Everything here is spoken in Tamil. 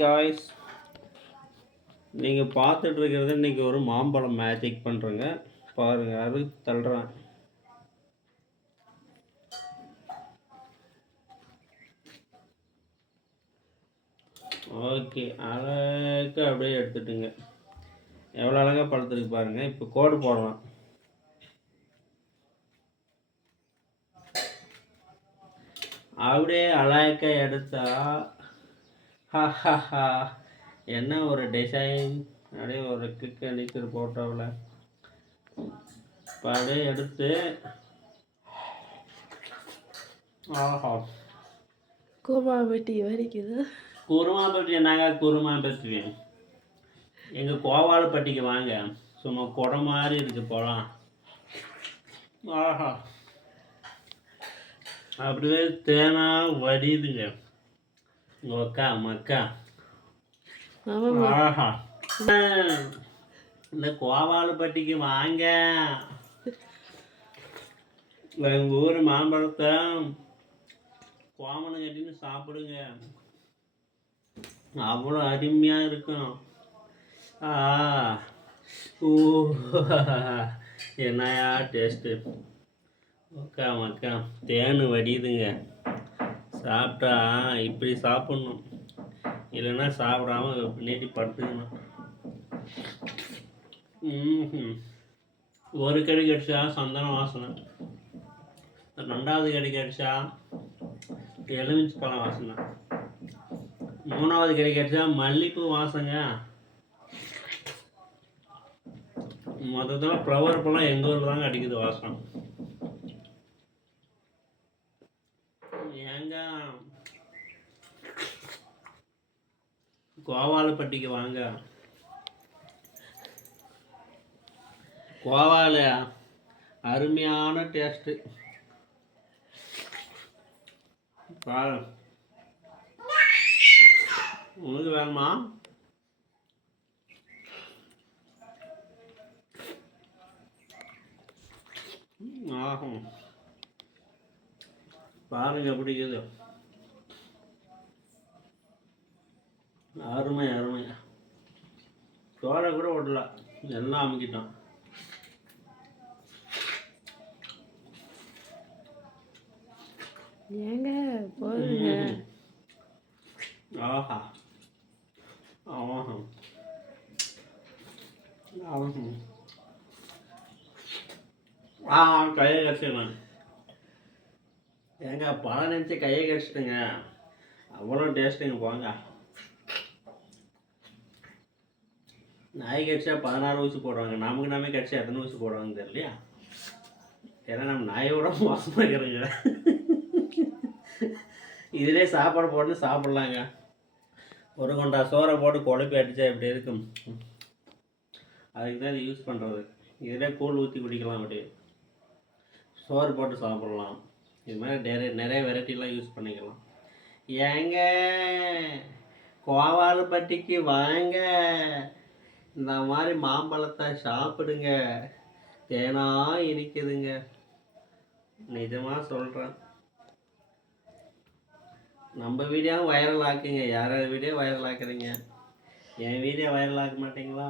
காய்ஸ், நீங்கள் பார்த்துட்டு இருக்கிறது இன்றைக்கி ஒரு மாம்பழம் மேஜிக் பண்ணுறேங்க. பாருங்கள், அது தள்ளுறேன். ஓகே, அழகாக அப்படியே எடுத்துட்டுங்க. எவ்வளோ அழகாக பழுத்துருக்கு பாருங்கள். இப்போ கோடு போடலாம். அப்படியே அழகாக எடுத்தா என்ன ஒரு டிசைன்! அப்படியே ஒரு கிளிக் அடிக்கிற ஃபோட்டோவில் இப்போ அப்படியே எடுத்து குருமாப்பட்டி வரைக்குது. குருமாப்பட்டி என்னங்க குருமாப்பட்டி? எங்கள் கோவாலப்பட்டிக்கு வாங்க, சும்மா குடம் மாதிரி இருக்கு போகலாம். அப்படியே தேனா வடியுதுங்க. மக்கா மக்கா. இந்த கோவாலப்பட்டிக்கு வாங்க, எங்கள் ஊர் மாம்பழத்தை கோமணம் கட்டின்னு சாப்பிடுங்க. அவ்வளோ அருமையாக இருக்கும். என்னையா டேஸ்ட்டு! மக்கா மக்கா, தேன் வடியுதுங்க. சாப்பிட்டா இப்படி சாப்பிட்ணும், இல்லைன்னா சாப்பிடாம நீட்டி படுத்துக்கணும். ஒரு கடி கடிச்சா சந்தன வாசனை, ரெண்டாவது கடி கடிச்சா எலுமிச்சை பழம் வாசனை, மூணாவது கடி கடிச்சா மல்லிகைப்பூ வாசங்க. மொத்தத்தில் ஃப்ளவர் பழம் எங்கள் ஊரில் தாங்க அடிக்குது வாசம். ஏங்க கோவாலப்பட்டிக்கு வாங்க. கோவால அருமையான டேஸ்ட்டு. பாரு, உங்களுக்கு வேணுமா? ஆகும். பாருங்க எப்படி இருக்குது. அருமை அருமை. தோலை கூட விடல, எல்லாம் அமுக்கிட்டோம். ஏங்க போதுங்க. ஆஹா ஆஹா கையை கடிச்சிடலாம். ஏங்க பழம் நினச்சி கையை கடிச்சிட்டுங்க, அவ்வளோ டேஸ்ட்டுங்க. போங்க, நாய் கடிச்சா 16 ஊசி போடுவாங்க, நமக்கு நாமே கடிச்சா எத்தனை ஊசி போடுவாங்க தெரியலையா? ஏன்னா நம்ம நாயோட மோசமாக இருக்கிறோங்க. இதிலே சாப்பாடு போட்டு சாப்பிட்லாங்க. ஒரு கொண்டா சோறை போட்டு குழப்பி அடித்தா எப்படி இருக்கும்? அதுக்கு தான் இது யூஸ் பண்ணுறது. இதிலே கூழ் ஊற்றி குடிக்கலாம், அப்படியே சோறு போட்டு சாப்பிட்லாம். இது மாதிரி நிறைய வெரைட்டிலாம் யூஸ் பண்ணிக்கலாம். ஏங்க கோவாலப்பட்டிக்கு வாங்க, இந்த மாதிரி மாம்பழத்தை சாப்பிடுங்க, தேனா இருக்குதுங்க. நிஜமாக சொல்கிறேன். நம்ம வீடியோவும் வைரல் ஆக்குங்க. யாராவது வீடியோ வைரல் ஆக்குறீங்க, என் வீடியோ வைரல் ஆக்க மாட்டீங்களா?